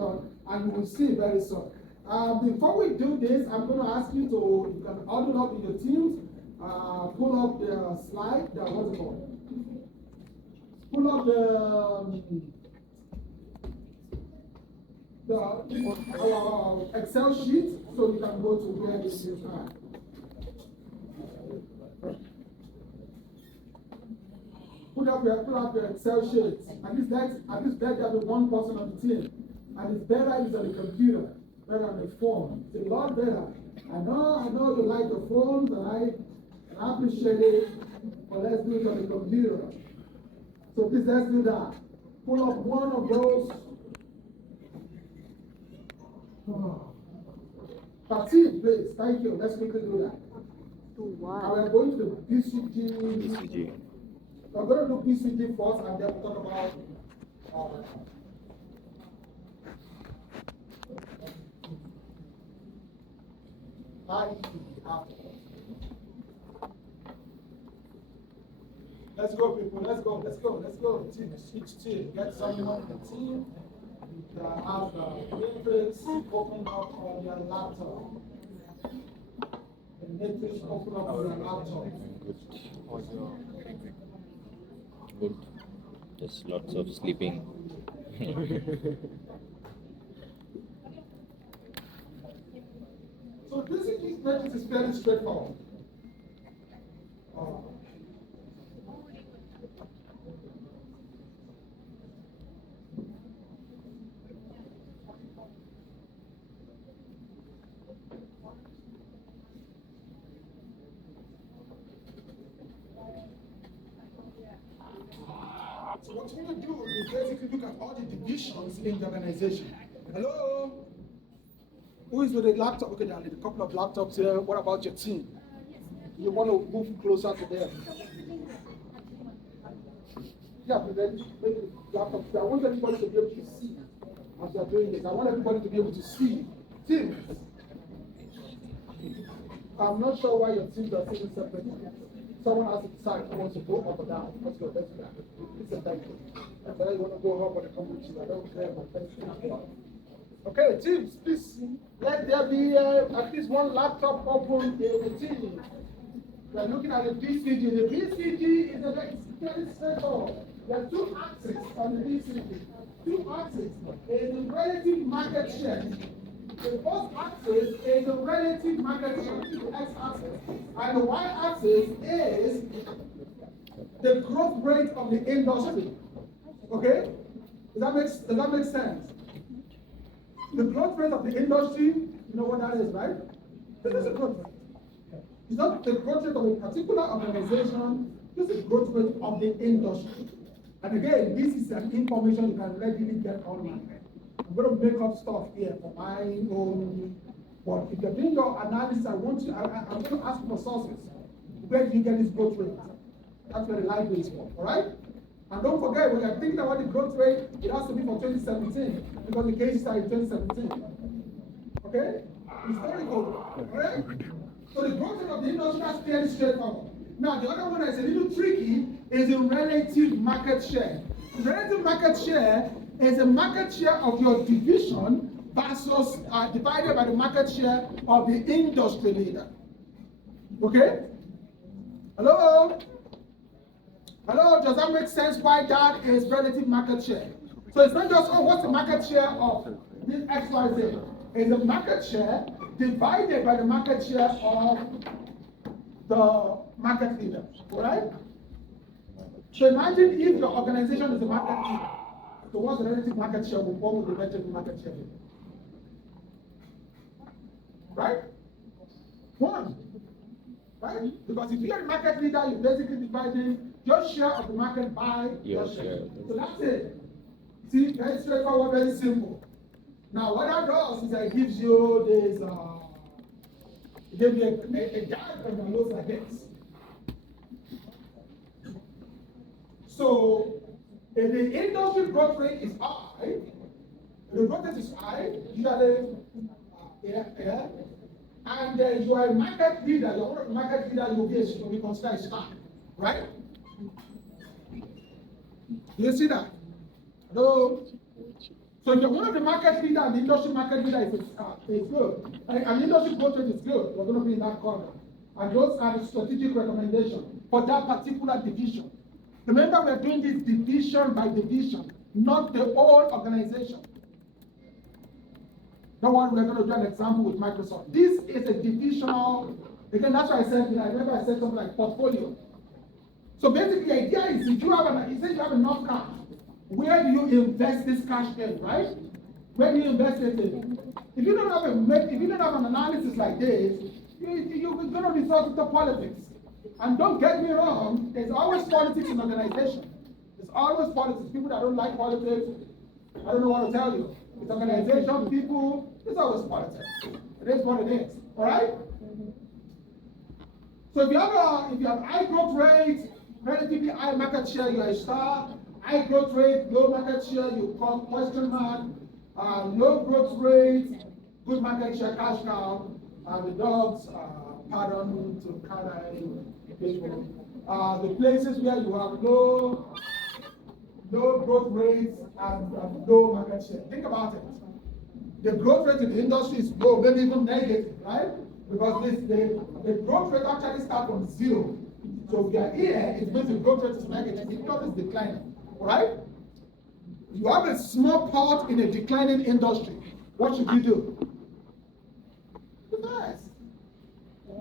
information, and you will see very soon. Before we do this, I'm going to ask you to, you can huddle up in your teams, pull up the slide, what's it called? Pull up our Excel sheet so you can go to where this is at. Put up your Excel sheet. At least there be one person on the team. And it's better is on the computer, better on the phone. It's a lot better. I know you like the phones, and I appreciate it, but let's do it on the computer. So please let's do that. Pull up one of those. Party, please. Thank you. Let's quickly do that. Wow. We're going to BCG. We're going to do BCG first, and then we'll talk about Let's go, people. Let's go. Each team. Get someone in the team that have the matrix open up on your laptop. The matrix open up on your laptop. Good. Just lots of sleeping. So basically, matrix is very straightforward. So what you want to do is basically look at all the divisions in the organization. Hello? Who is with a laptop? Okay, there are a couple of laptops here. What about your team? You want to move closer to them. Yeah, but then maybe laptops. I want everybody to be able to see as you're doing this. I want everybody to be able to see. Teams. I'm not sure why your teams are sitting separately. Someone has to decide who wants to go up or down. Let's go. Let's do that. It's a thank you. And then you want to go up or come with you. I don't care, but let's go. Okay, teams, please let there be at least one laptop open in the team. We are looking at the BCG. The BCG is a very straightforward. There are two axes on the BCG. Two axes is the relative market share. The first axis is the relative market share, the x-axis, and the y-axis is the growth rate of the industry. Okay? Does that make sense? The growth rate of the industry, you know what that is, right? This is a growth rate. It's not the growth rate of a particular organization, this is the growth rate of the industry. And again, this is an information you can readily get online. I'm going to make up stuff here for my own. But if you're doing your analysis, I'm going to ask for sources. Where do you get this growth rate? That's where the library is for, all right? And don't forget, when you're thinking about the growth rate, it has to be for 2017, because the cases are in 2017. Okay? Historical, right? So the growth rate of the industry is fairly straightforward. Now, the other one that's a little tricky is the relative market share. The relative market share is the market share of your division versus divided by the market share of the industry leader. Okay? Hello? Hello, does that make sense why that is relative market share? So it's not just, oh, what's the market share of this XYZ? It's the market share divided by the market share of the market leader, right? So imagine if your organization is the market leader. So what's the relative market share? What would the relative market share be? Right? 1. Right? Because if you're the market leader, you're basically dividing your share of the market by your share. So that's it. See, very straightforward, very simple. Now, what that does is that it gives you this, it gives you a diagram that looks like this. So, if the industry growth rate is high, the growth rate is high, usually, and you are a market leader, you're a market leader, you'll be considered a star, right? Do you see that? Hello? So if you're one of the market leader and the industry market leader is good, and industry growth rate is good, you're going to be in that corner. And those are the strategic recommendations for that particular division. Remember, we're doing this division by division, not the whole organization. No one, we're going to do an example with Microsoft. This is a divisional, again, that's why I said, I remember I said something like portfolio. So basically, the idea is if you have enough cash, where do you invest this cash in, right? Where do you invest it in? If you don't have an analysis like this, you're going to resort into politics. And don't get me wrong, there's always politics in organization. There's always politics. People that don't like politics, I don't know what to tell you. It's organization, people, there's always politics. It is what it is. All right? So if you have high growth rate, relatively high market share, you're a star. High growth rate, low market share, you call question mark. Low growth rate, good market share, cash cow. The dogs, pardon to canine people. The places where you have low growth rates and low market share. Think about it. The growth rate in the industry is low, maybe even negative, right? Because the growth rate actually starts from 0. So if you are here, it means the growth rate is negative. The industry is declining, right? You have a small part in a declining industry. What should you do? Invest.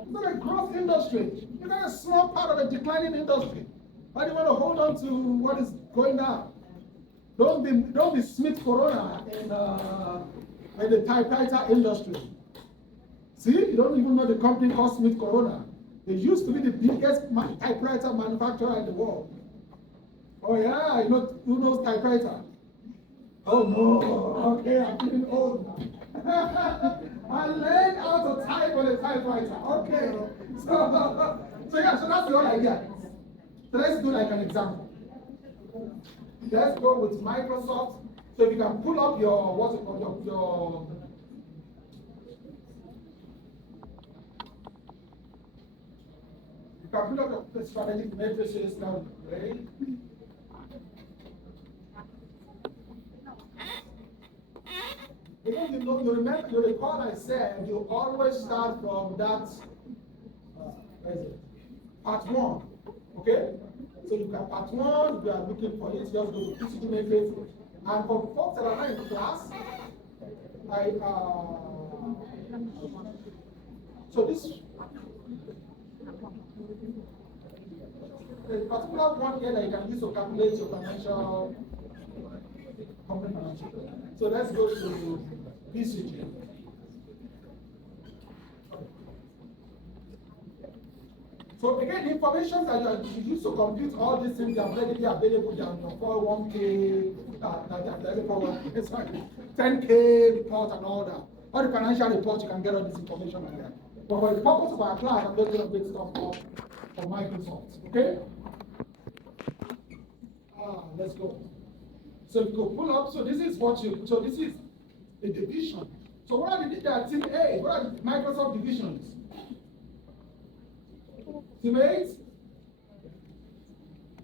It's not a growth industry. You got a small part of a declining industry. Why do you want to hold on to what is going down? Don't be Smith Corona in the typewriter industry. See, you don't even know the company called Smith Corona. They used to be the biggest typewriter manufacturer in the world. Oh yeah, you know who knows typewriter? Oh no, okay, I'm feeling old now. I learned how to type on a typewriter. Okay, so that's the whole idea. So let's do like an example. Let's go with Microsoft. So if you can pull up your you can pull up your strategic matrices now, right? You recall I said you always start from that part 1. Okay? So you can part 1, you are looking for it, just go to PCG matrix. And for folks that are not in class, so this the particular one here that you can use to calculate your financial company financial. So let's go to PCG. So again, the information that you use to compute all these things are readily available down your 401k, 10k report and all that. All the financial reports, you can get all this information on there. But for the purpose of our class, I'm just going to make stuff up for Microsoft. Okay? Let's go. So you go pull up. So this is a division. So what are the team A? What are the Microsoft divisions? Team 8?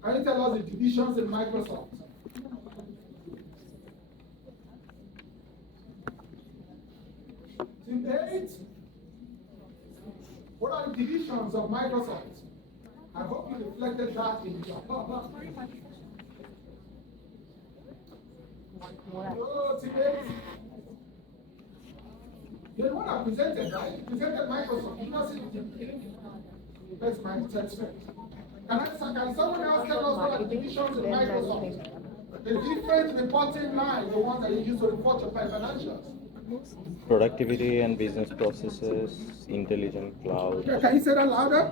Can you tell us the divisions in Microsoft? Team 8? What are the divisions of Microsoft? I hope you reflected that in your Oh, Team 8? You're the one that presented, right? You presented Microsoft. You not see the That's my judgment. Can someone else tell us what are the divisions in Microsoft? The different reporting lines, the ones that you use to report your financials. Productivity and business processes, intelligent cloud. Can you say that louder?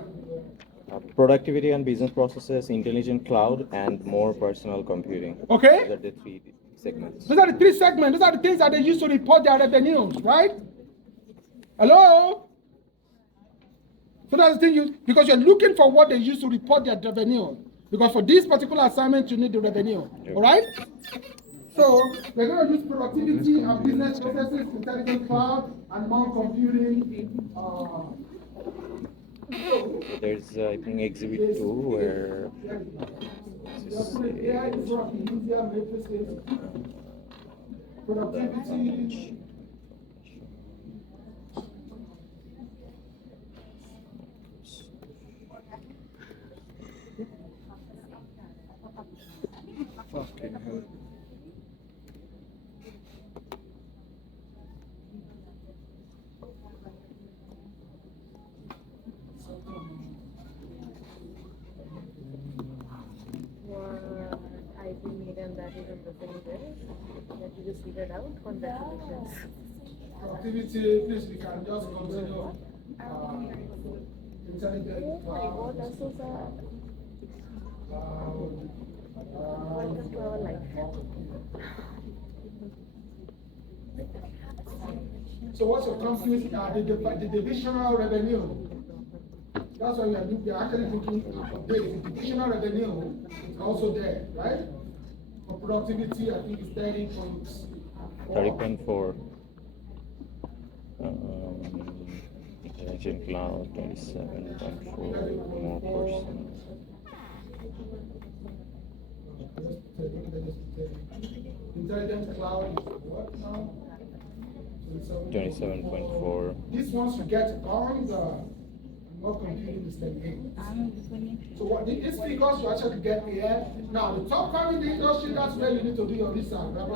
Productivity and business processes, intelligent cloud, and more personal computing. Okay. Those are the 3 segments. Those are the 3 segments. Those are the things that they use to report their revenues, right? Hello? So that's the thing, because you're looking for what they use to report their revenue. Because for this particular assignment, you need the revenue. Yep. All right? So we're going to use productivity and business processes, intelligent cloud, and more computing. There's, I think, exhibit 2 where productivity. Okay. What IP medium that is in the same way that you just figured out? Congratulations. Productivity, please, we can just continue. Intelligent Oh my god, that's so sad. Welcome to our life. So what's your confused? The divisional revenue. That's why we are actually looking at the divisional revenue is also there, right? For productivity, I think it's 30.4. Intelligent Cloud 27.4. More person. Intelligent cloud is what now? 27.4. This once you get on the more computing is 38. So what these figures you actually get here. Now the top part in the industry, that's where you need to do your research. Remember,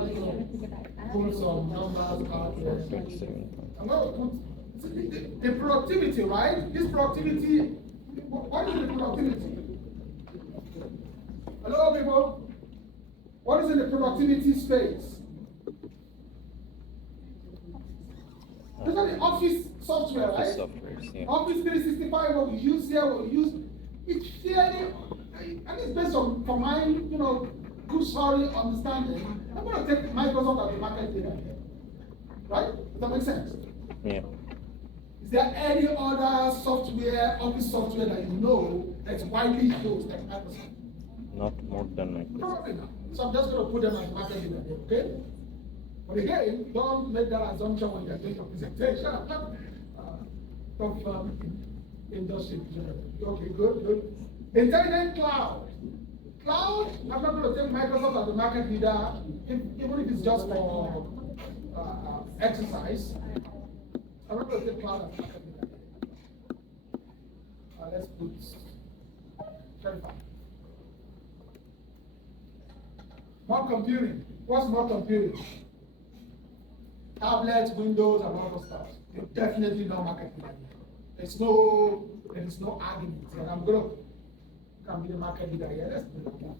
put some numbers out there. 27. I'm going to put the productivity, right? This productivity, what is the productivity? Hello, people. What is in the productivity space? These are the office software, Office right? softwares, yeah. Office 365, what we use here, what we use, it's fairly, and it's based on, for my, good sorry understanding, I'm going to take Microsoft as the market leader here. Right? Does that make sense? Yeah. Is there any other software, office software that you know that's widely used like Microsoft? Not more than Microsoft. Probably not. So I'm just going to put them as market leader here, okay? But again, don't make that assumption when you're doing your presentation. I'm not confirm industry. Okay, good. Intelligent cloud. Cloud, I'm not going to take Microsoft as the market leader, even if it's just for exercise. I'm not going to take cloud as the market leader. Let's put 35. More computing. What's more computing? Tablets, Windows, and all those stuff. You're definitely not market leader. There is no argument. And I'm going to can be the market leader here. Let's do that.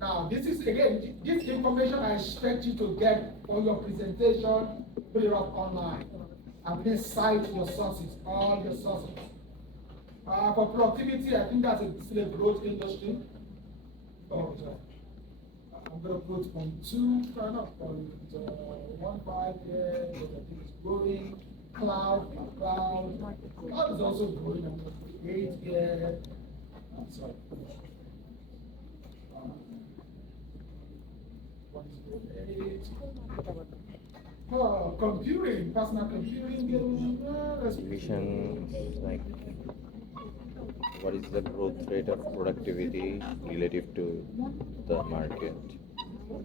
Now, this is again, this information I expect you to get for your presentation, put it up online. And please cite your sources, all your sources. For productivity, I think that's still a growth industry. Oh, I'm going to put from 2, kind of, 1.5 here, but I think it's growing. Cloud is also growing. I'm going to put 8 here. I'm sorry. What is 8? Oh, computing, personal computing. Let's Vision, like, what is the growth rate of productivity relative to the market?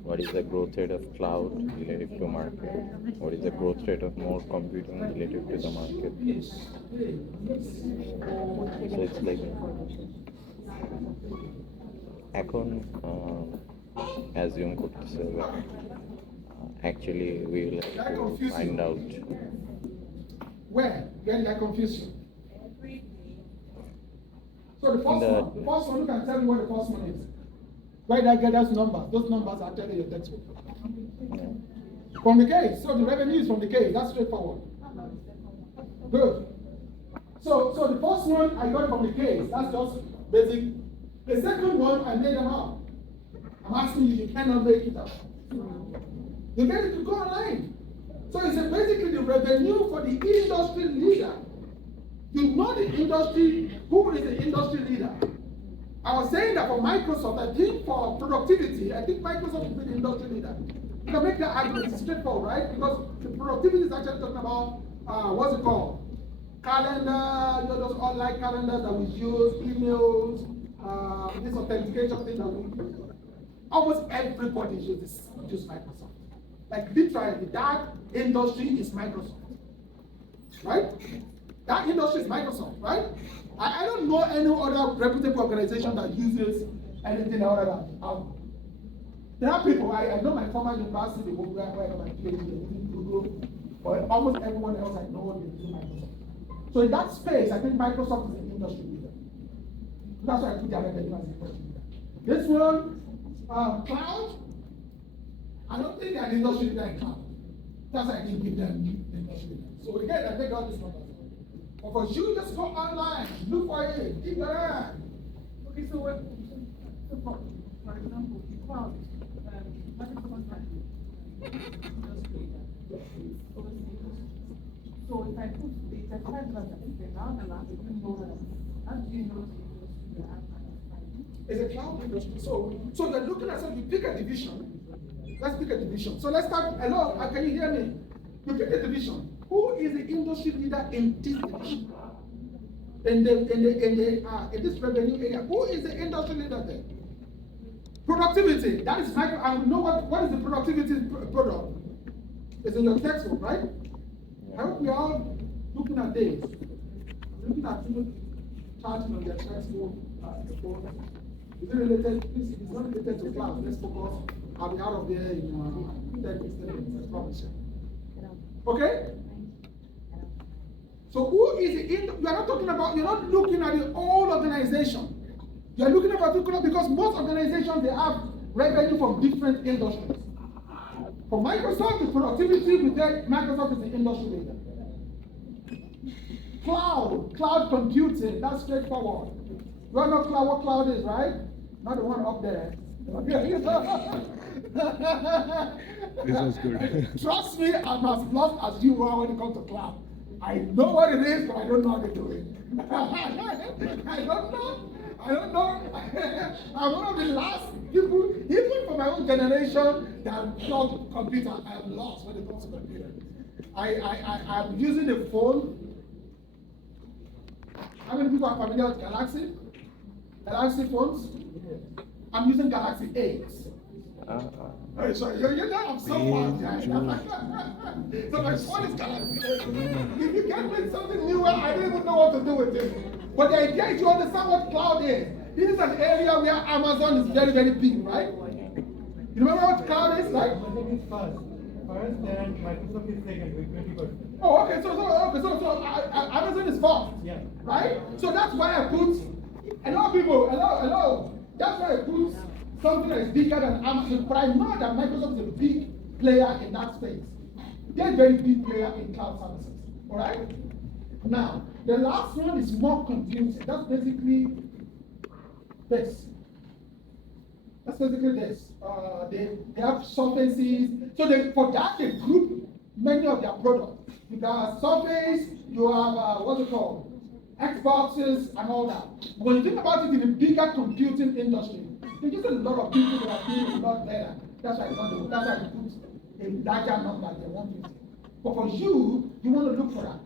What is the growth rate of cloud relative to market? What is the growth rate of more computing relative to the market? So it's like এখন assume করতেছে that actually we will have to find out. Where? Then I confuse you. So the first one, you can tell me what the first one is. Where did I get those numbers? Those numbers are telling you that's what. Yeah. From the case. So the revenue is from the case. That's straightforward. Good. So the first one I got from the case. That's just basic. The second one I made them up. I'm asking you, you cannot make it up. You get it to go online. So it's basically the revenue for the industry leader. You know the industry, who is the industry leader? I was saying that for Microsoft, I think for productivity, I think Microsoft will be the industry leader. You can make that argument, it's straightforward, right? Because the productivity is actually talking about, what's it called? Calendar, those online calendars that we use, emails, this authentication thing that we use. almost everybody uses Microsoft. Like literally, that industry is Microsoft. Right? That industry is Microsoft, right? I don't know any other reputable organization that uses anything other than Outlook. There are people, I know my former university, where I got my PhD, they use Google, but almost everyone else I know they use Microsoft. So in that space, I think Microsoft is an industry leader. That's why I put their name as an industry leader. This one, cloud, I don't think they're an industry leader in cloud. That's why I didn't give them the industry leader. So again, I take all this numbers. But for you, just go online, look for it, keep your eye. Okay, so for example, the cloud, Microsoft so if I put the 35,000 now, how do you know It's a cloud industry. So you're looking at something, you pick a division. Let's pick a division. So let's start. Hello, can you hear me? You pick a division. Who is the industry leader in this division? In this revenue area, who is the industry leader there? Productivity. That is micro. I know what is the productivity product. It's in your textbook, right? I hope we are all looking at this. Looking at people charting on their textbook. Is it related? Please, if it's not related to class, let's focus. I'll be out of there in 10 minutes, I promise you. Okay? So who is the you're not talking about, you're not looking at the whole organization. You're looking at particular, because most organizations, they have revenue from different industries. For Microsoft, the productivity, we take Microsoft is the industry leader. Cloud computing, that's straightforward. You all know what cloud is, right? Not the one up there. This was good. Trust me, I'm as lost as you are when it comes to cloud. I know what it is, but I don't know how to do it. I don't know. I'm one of the last people, even for my own generation, that love computer. I'm lost when it comes to computer. I'm using the phone. How many people are familiar with Galaxy? Galaxy phones? I'm using Galaxy 8. So you know I'm so fast. So my phone is Galaxy 8. If you get me something new, I don't even know what to do with it. But the idea is you understand what cloud is. This is an area where Amazon is very, very big, right? You remember what cloud is like? Amazon is first. First, then Microsoft is second with 20%. Oh, okay. So Amazon is first. Yeah. Right? So that's why I put a lot of people. Hello. That's why I put something that is bigger than Amazon. But I know that Microsoft is a big player in that space. They're a very big player in cloud services. All right. Now, the last one is more computing. That's basically this. That's basically this. They have surfaces. So for that, they group many of their products. You got Surface, you have, what's it called? Xboxes and all that. When you think about it in the bigger computing industry, there's just a lot of people that are doing a lot better. That's why I put a larger number than 150. But for you, you want to look for that.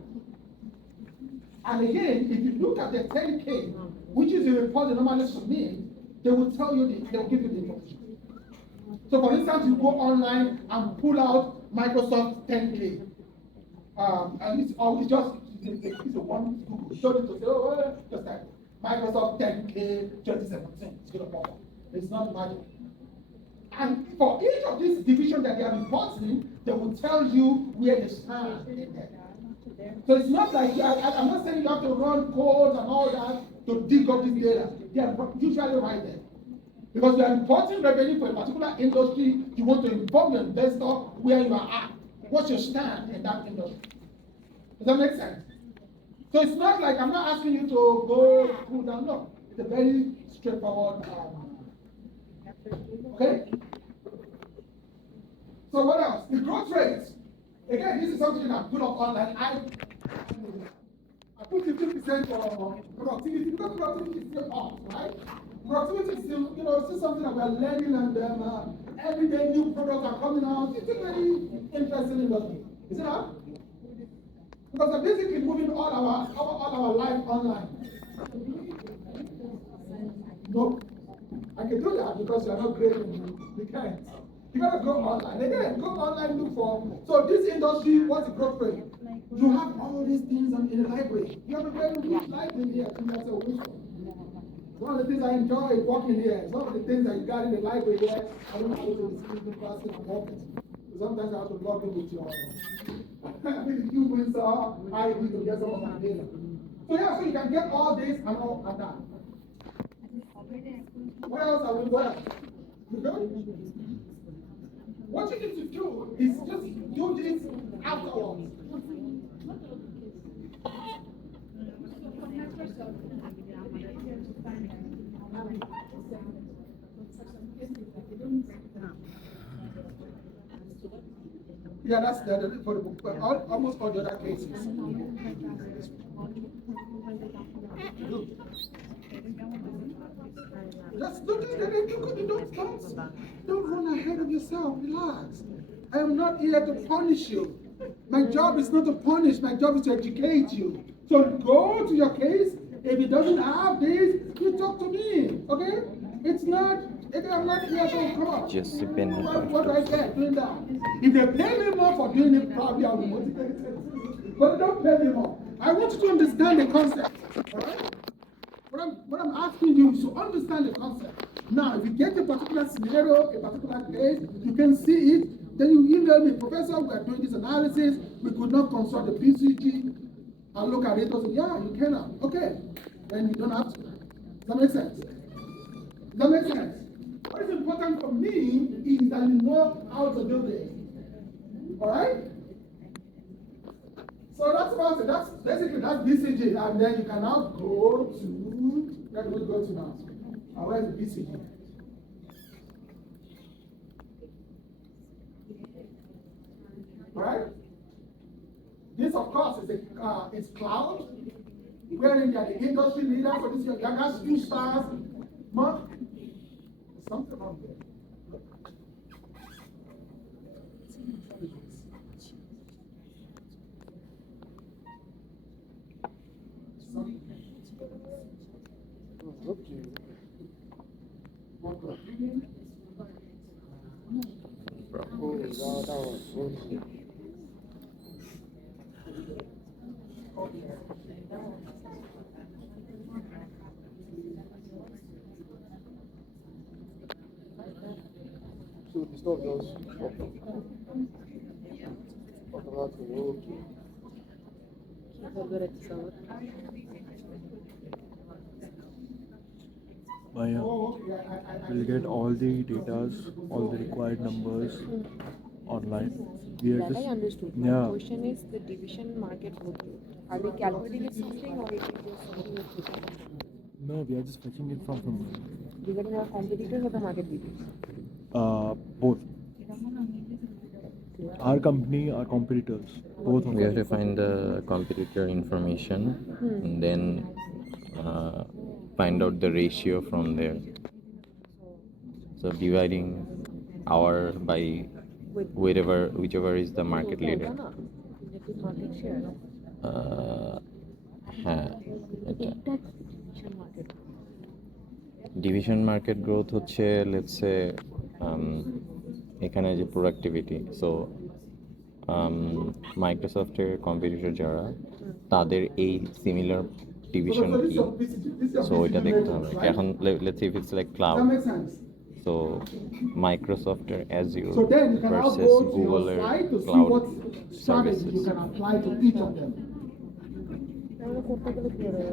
And again, if you look at the 10K, which is the report they normally submit, they will tell you, they will give you the information. So for instance, you go online and pull out Microsoft 10K. And it's a one Google. You don't need to say, oh, just like Microsoft 10K 2017. It's going to pop up. It's not magic. And for each of these divisions that they are reporting, they will tell you where they stand in there. So it's not like, I'm not saying you have to run codes and all that to dig up this data. They are usually right there. Because you are reporting revenue for a particular industry, you want to inform your investor where you are at. What's your stand in that industry? Does that make sense? So it's not like I'm not asking you to go cool down. No, it's a very straightforward. Okay? So what else? The growth rate. Again, this is something I put up online. I put 50% for productivity because productivity is still up, right? Productivity is still, still something that we're learning, and every day new products are coming out. It's a very interesting industry. Is it not? Because we're basically moving all our life online. No. I can do that because you're not great in you can't. You gotta go online. Again, go online, look for. So this industry, what's the growth rate? You have all these things in the library. You have a very rich library here. I think that's a wisdom. One of the things I enjoy working here. Some of the things that you got in the library here, I don't know to the sleeping classes and working. Sometimes I have to log in with your humans I need to get some of my data. So yeah, so you can get all this and all and that. What else are we doing? You good? What you need to do is just do this afterwards. Yeah, that's for the book, but almost all the other cases. Just don't run ahead of yourself. Relax. I am not here to punish you. My job is not to punish. My job is to educate you. So go to your case. If it doesn't have this, you talk to me. Okay? It's not. I'm not here to come up. Just depending. What do I get doing that? If they pay me more for doing it, probably I'll be motivated. But don't pay me more. I want you to understand the concept. All right? What I'm asking you is to understand the concept. Now, if you get a particular scenario, a particular case, you can see it, then you email me, Professor, we are doing this analysis, we could not consult the PCG, and look at it and say, yeah, you cannot. Okay, then you don't have to. Does that make sense? Does that make sense? What is important for me is that you know how to do this. All right? So that's about it. That's BCG, and then you can now go to, where do we go to now? Where's the BCG? All right? This, of course, is cloud, wherein they are the industry leaders. So this is your Gagas, 2 stars. Mark, there's something wrong there. So the stuff just automatically. Maya will get all the data, all the required numbers online. We are That I just understood. yeah. My question is the division market growth rate. Are we calculating it something or is it just something that's written? No, we are just fetching it from Regarding our competitors or the market leaders? both. Our company, our competitors, both of We have them. to find the competitor information and then find out the ratio from there. So dividing our by whichever is the market leader. That is market share. হ্যাঁ এটা That's division market. Division market growth হচ্ছে let's say এখানে যে productivity so মাইক্রোসফটের competitor যারা তাদের এই similar division কি সো এটা দেখতে হবে এখন let's say if it's like Does cloud that make sense? So মাইক্রোসফটের Azure So then you can now versus go to your গুগলের site to see cloud what strategy you can apply to each of them.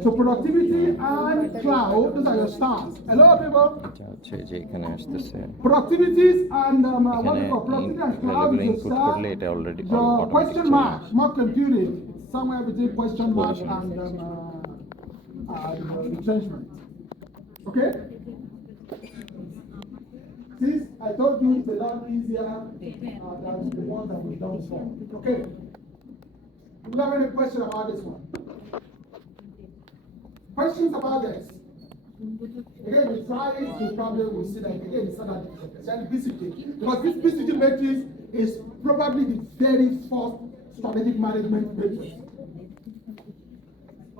So productivity and cloud, those are your stars. Hello, people. এটা হচ্ছে যে এখানে আসতেছে Productivities and what এখানে we call productivity and cloud ভ্যালুগুলো is your input star. করলে এটা already Your question mark, mock computing, somewhere between question mark and retrenchment. Okay? This, I told you, it's a lot easier than the one that we've done before. Okay? Do you have any question about this one? Questions about this? Again, we try it, we probably will see that again, it's not that BCG. Because this BCG matrix is probably the very first strategic management matrix.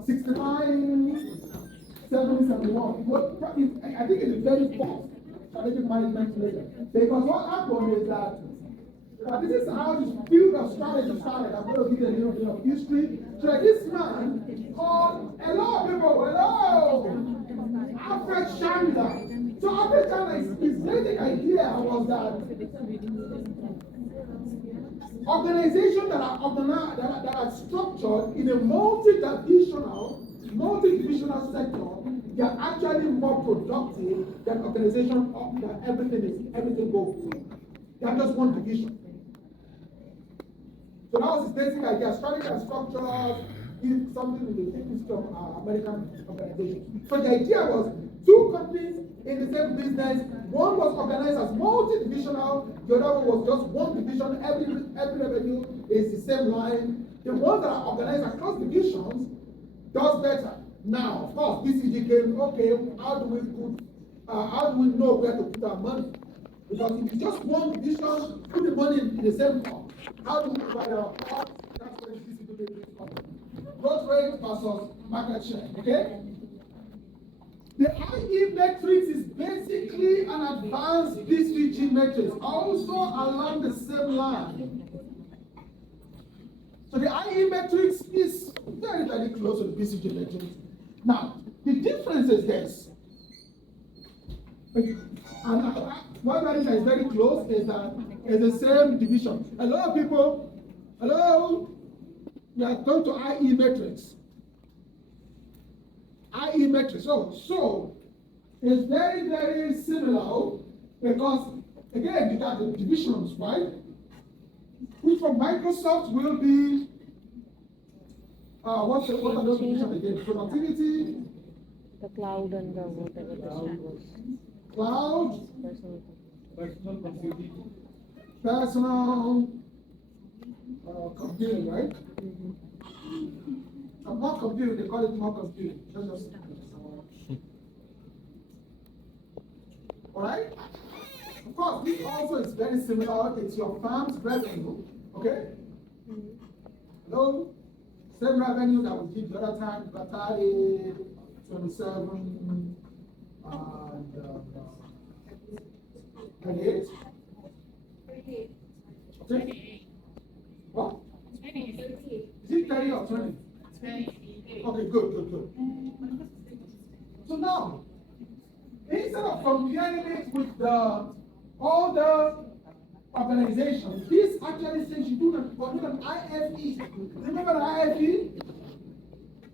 69, 70, 71. I think it's a very false strategic management later. Because what happened is that this is how this field of strategy started. I'm going to give you a little bit of history. So like this man called, hello people, hello, Alfred Chandler. So Alfred Chandler, his basic idea was that organizations that are organized, that are structured in a multi-divisional sector, they are actually more productive than organizations that everything goes through. They are just one division. So that was his basic idea. Strategy and structure is something in the history of American organizations. So the idea was two companies in the same business. One was organized as multi-divisional, the other one was just one division. Every revenue is the same line. The ones that are organized across divisions does better. Now, of course, BCG came, okay, how do we know where to put our money? Because if it's just one division, put the money in the same pot. How do we provide our cost? That's what BCG did. Growth rate versus market share, okay? The IE matrix is basically an advanced BCG matrix, also along the same line. So the IE matrix is very, very close to the BCG matrix. Now, the difference is this. And one that is very close is that it's the same division. Hello, people. Hello. We are going to IE matrix. IE matrix. So it's very, very similar because again you got the divisions, right? Which from Microsoft will be what are those divisions again? Productivity, The cloud and the whatever the one was. cloud, Personal. Personal computing. personal computing, right? More computing, they call it more computing. Alright? Of course, this also is very similar. It's your firm's revenue. Okay? Hello? Same revenue that we did the other time, Qatari 27 and 28. Okay? What? Is it 30 or 20? Okay, good. So now, instead of comparing it with all the organizations, this actually says you do an IFE. Remember the IFE?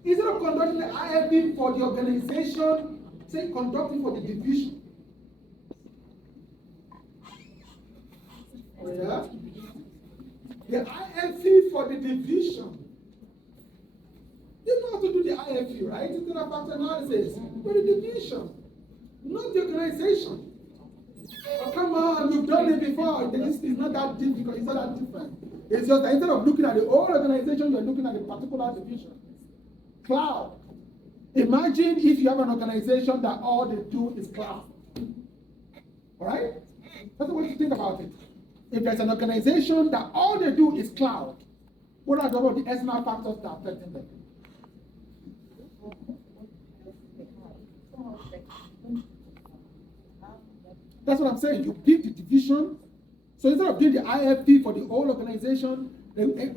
Instead of conducting the IFE for the organization, say conducting for the division. Yeah? The IFE for the division. You know how to do the IFE, right? Instead of factor analysis for the division, not the organization. Oh, come on, you've done it before. This is not that difficult, it's not that different. It's just that instead of looking at the whole organization, you're looking at a particular division. Cloud. Imagine if you have an organization that all they do is cloud. Alright? That's the way to think about it. If there's an organization that all they do is cloud, what are some of the external factors that are affecting them? That's what I'm saying. You pick the division. So instead of doing the IFP for the whole organization, the way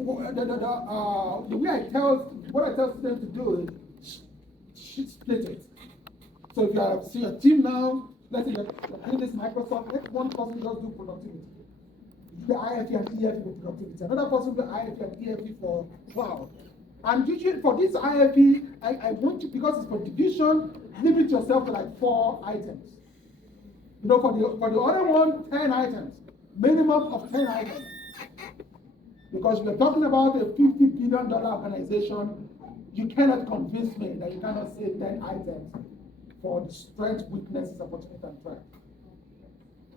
what I tell students to do is split it. So if you have see a team now, let's say you're doing this Microsoft, let one person just do productivity. The IFP and EFP for productivity. Another person do IFP and EFP for cloud. And usually for this IFP, I want you, because it's for division, limit yourself to like 4 items. You know, for the other one, 10 items. Minimum of 10 items. Because we're talking about a $50 billion organization, you cannot convince me that you cannot say 10 items for the strengths, weaknesses, opportunity, and threat.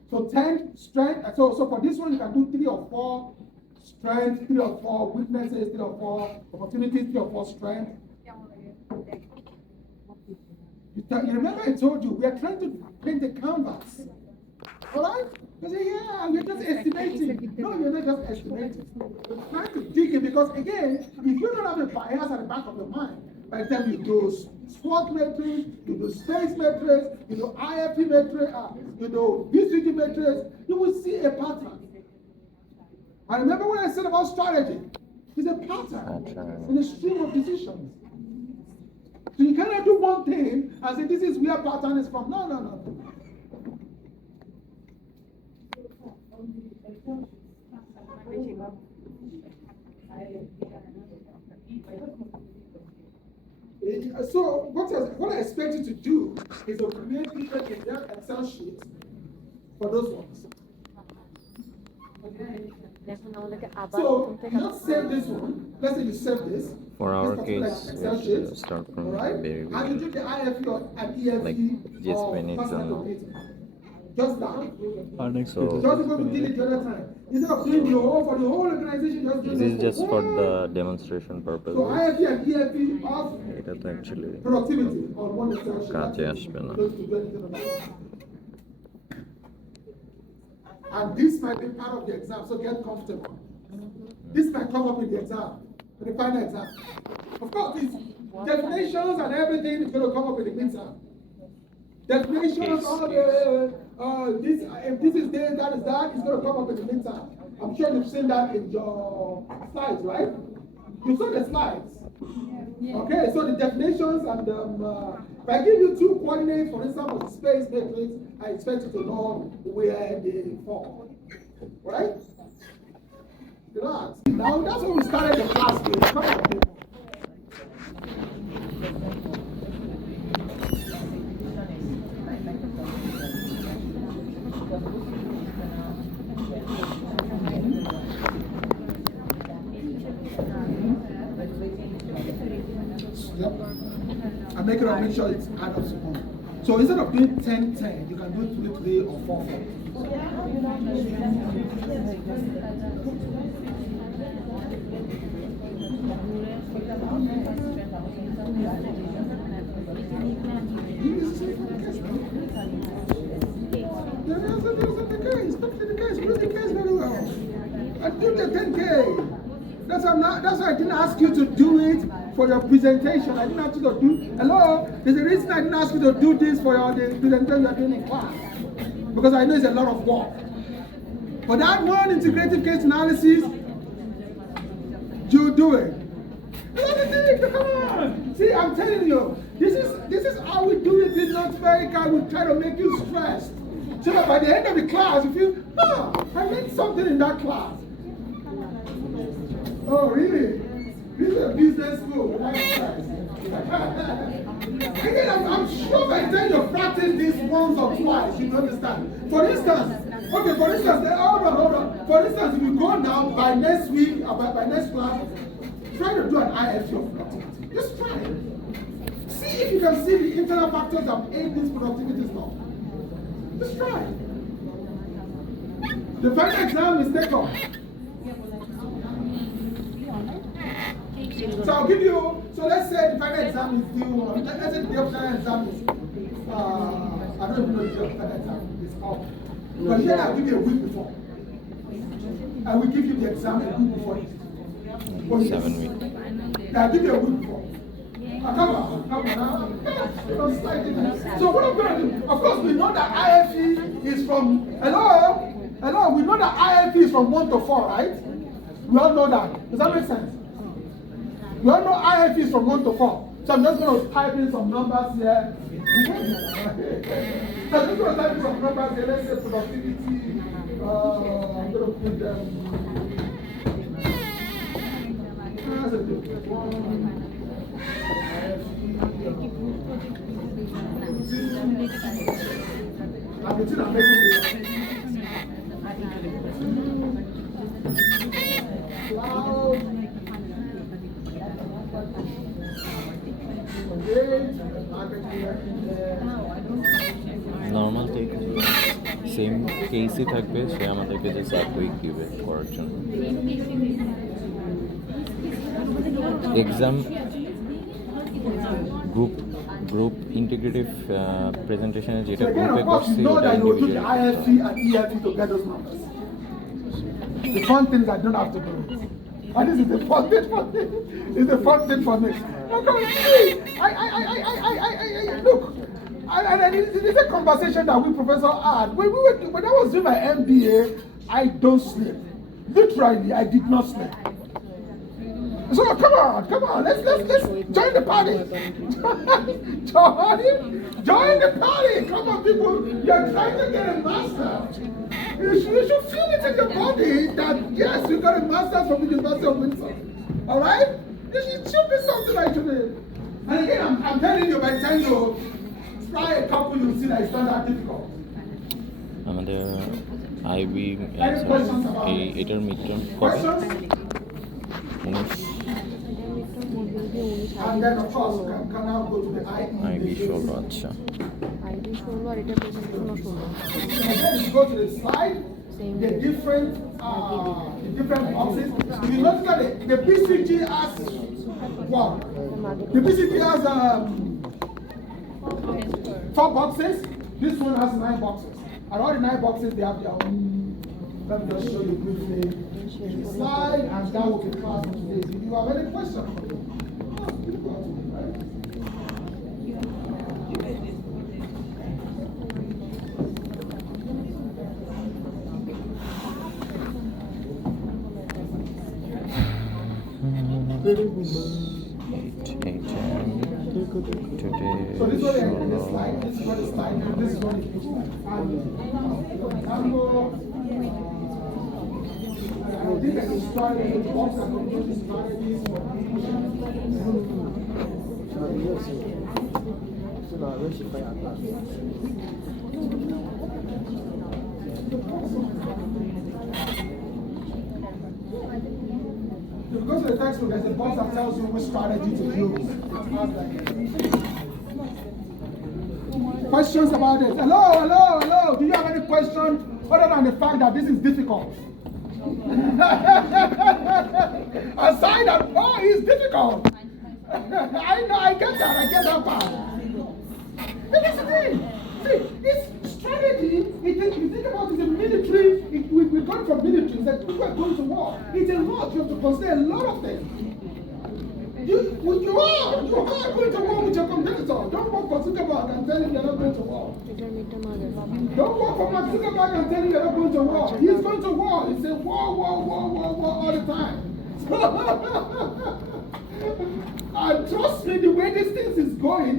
So 10 strength. So for this one, you can do 3 or 4 strengths, 3 or 4 weaknesses, 3 or 4 opportunities, 3 or 4 strengths. You remember I told you, we are trying to paint the canvas. Alright? You say, yeah, we're just estimating. No, you're not just estimating. We're trying to dig it because, again, if you don't have a bias at the back of your mind, by the time you do SWOT matrix, you do space matrix, you do IFE matrix, you do BCG matrix, you will see a pattern. I remember when I said about strategy, it's a pattern in a stream of decisions. So you cannot do one thing and say this is where pattern is from. No, no, no. So what I expect you to do is to create different Excel sheets for those ones. So you just save this one. Let's say you save this. For our This case, particular Excel we sheet, should start from alright? very And you do beginning. the IFE or an EFE Like, just or when it's personal on. computer. Just that. Our next So- video Just is because we did it finished. the other time. Instead of doing the whole for the whole organization, just doing This is it just for one. the demonstration purposes. So IFE and EFE of এটা তো actually productivity on one Excel sheet. কাজে আসবে না। Don't do anything about it. And this might be part of the exam, so get comfortable. This might come up in the exam, in the final exam. Of course, these definitions and everything is going to come up in the midterm. Definitions, all the this, if this is this, that is that, it's going to come up in the midterm. I'm sure you've seen that in your slides, right? You saw the slides. Okay, so the definitions and if I give you two coordinates, for instance, of the space matrix, I expect you to know where they fall. Right? Relax. Now that's when we started the class with. Come on, people. Yep. And make sure it's add up to 1. So instead of doing 10-10, you can do 3-3 or 4-4. And do the 10K. That's why I didn't ask you to do it for your presentation. I didn't ask you to do. Hello, there's a reason I didn't ask you to do this for your the presentation you're doing in class, because I know it's a lot of work. But that one integrative case analysis, you do it. Come on. See, I'm telling you, this is how we do it in North America. We try to make you stressed, so that by the end of the class, you feel, I learned something in that class. Oh, really? This is a business school. Again, I'm sure by the time you practice this once or twice, you understand. For instance, hold on. For instance, if you go now, by next week, by next class, try to do an IFE of productivity. Just try it. See if you can see the internal factors that aid this productivity stuff. Just try it. The final exam is take off. So I'll give you, so let's say the final exam is due, let's say the final exam is, I don't even know if the final exam is out. But then I'll give you a week before. I will give you the exam a week before. 7 weeks. I'll give you a week before. Come on. So what I'm going to do, of course we know that IFE is from, hello, we know that IFE is from 1 to 4, right? We all know that. Does that make sense? We all know IFE is from 1 to 4. So I'm just going to type in some numbers here. So I'm just going to type in some numbers here. Let's say productivity. I'm going to put them. That's a good one. I'm making normal থেকে same কেসই থাকবে, সে আমাদেরকে just এক week দিবে করার জন্য। Exam group integrative প্রেজেন্টেশনে যেটা গ্রুপে করছি ওটা individual. IFE and EFE to get those numbers. The fun things I don't have to do. And this is the fun thing for me. It's the fun thing for me. Now come on, see, look. And it's a conversation that we professor had. When I was doing my MBA, I don't sleep. Literally, I did not sleep. So come on, let's join the party. join the party. Come on, people, you're trying to get a master. You should feel it in your body that yes, you got a master's from the University of Windsor. All right? It should be something like today. And again, I'm telling you, by the time you try a couple, you'll see that it's not that difficult. আমাদের IB এটার midterm কবে Questions? 19 And then of course, can now go to the IB IE. 16 আচ্ছা ID 16 আর এটা প্রেজেন্টেশনও 16 And then you go to the slide, the different boxes. You notice that the BCG has what? The BCG has 4 boxes. This one has 9 boxes. And all the 9 boxes, they have their own. Let me just show you briefly the slide, and that will be class today. If you have any questions, today so this one is the slide. This is what the slide. This is what it looks like. And this is the strategy. The box and the strategies for you go to the textbook, there's a box that tells you which strategy to use. Questions about it? Hello. Do you have any questions other than the fact that this is difficult? Aside that, it's difficult. I know, I get that part. But this is it. See, it's strategy, you think about it, the military, we're going from military, it's like people are going to war. It's a lot, you have to consider a lot of things. You are going to war with your competitor. Don't work for Zuckerberg and tell him you're not going to war. এটার midterm আগে Don't work for Mark Zuckerberg and tell him you're not going to war. He's going to war. He says war all the time. And trust me, the way this thing is going,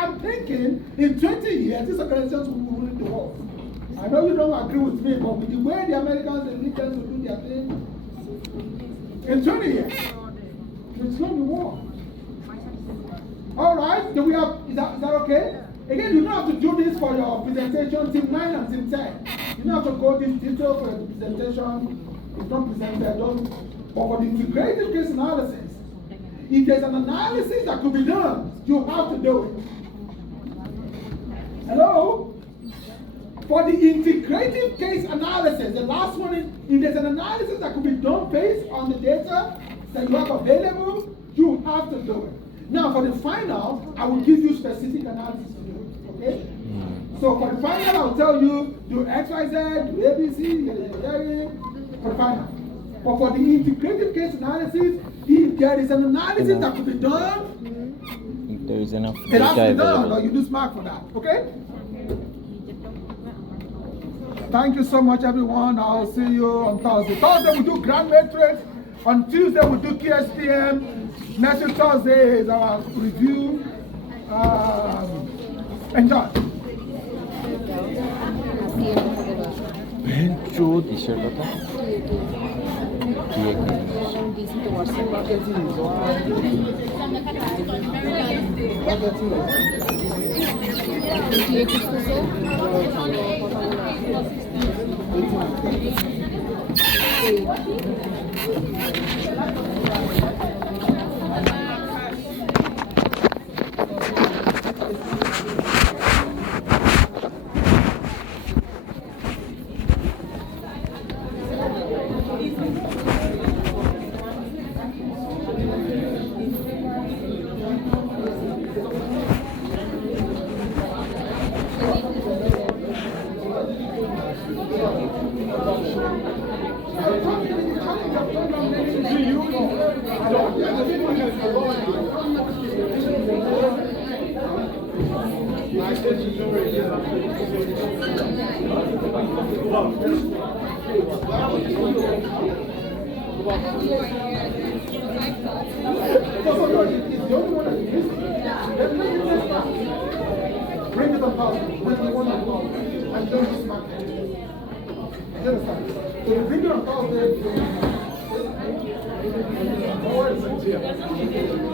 I'm thinking in 20 years, this organization will be winning the war. I know you don't agree with me, but with the way the Americans and Indians will do their thing, in 20 years, it's going to be war. All right, do we have, is that okay? Again, you don't have to do this for your presentation, team 9 and team 10. You don't have to go this detail for your presentation. It's not presented, don't. But for the integrated case analysis, if there's an analysis that could be done, you have to do it. Hello? For the integrative case analysis, the last one is, if there's an analysis that could be done based on the data that you have available, you have to do it. Now, for the final, I will give you specific analysis to do, okay? So for the final, I'll tell you, do X, Y, Z, do ABC, for the final. But for the integrative case analysis, if there is an analysis that could be done, if there is enough it has to data be done, or available. you lose mark for that, okay? Thank you so much, everyone. I'll see you on Thursday. Thursday, we do Grand Matrix. On Tuesday, we do KSPM. Next week, Thursday is our review. Enjoy. চো দিশের কথা ডিসিতে WhatsApp You It's the only one that's missing. Bring it up, bring the one up, and don't dismantle it. You understand? So you bring it on Thursday, where is it here?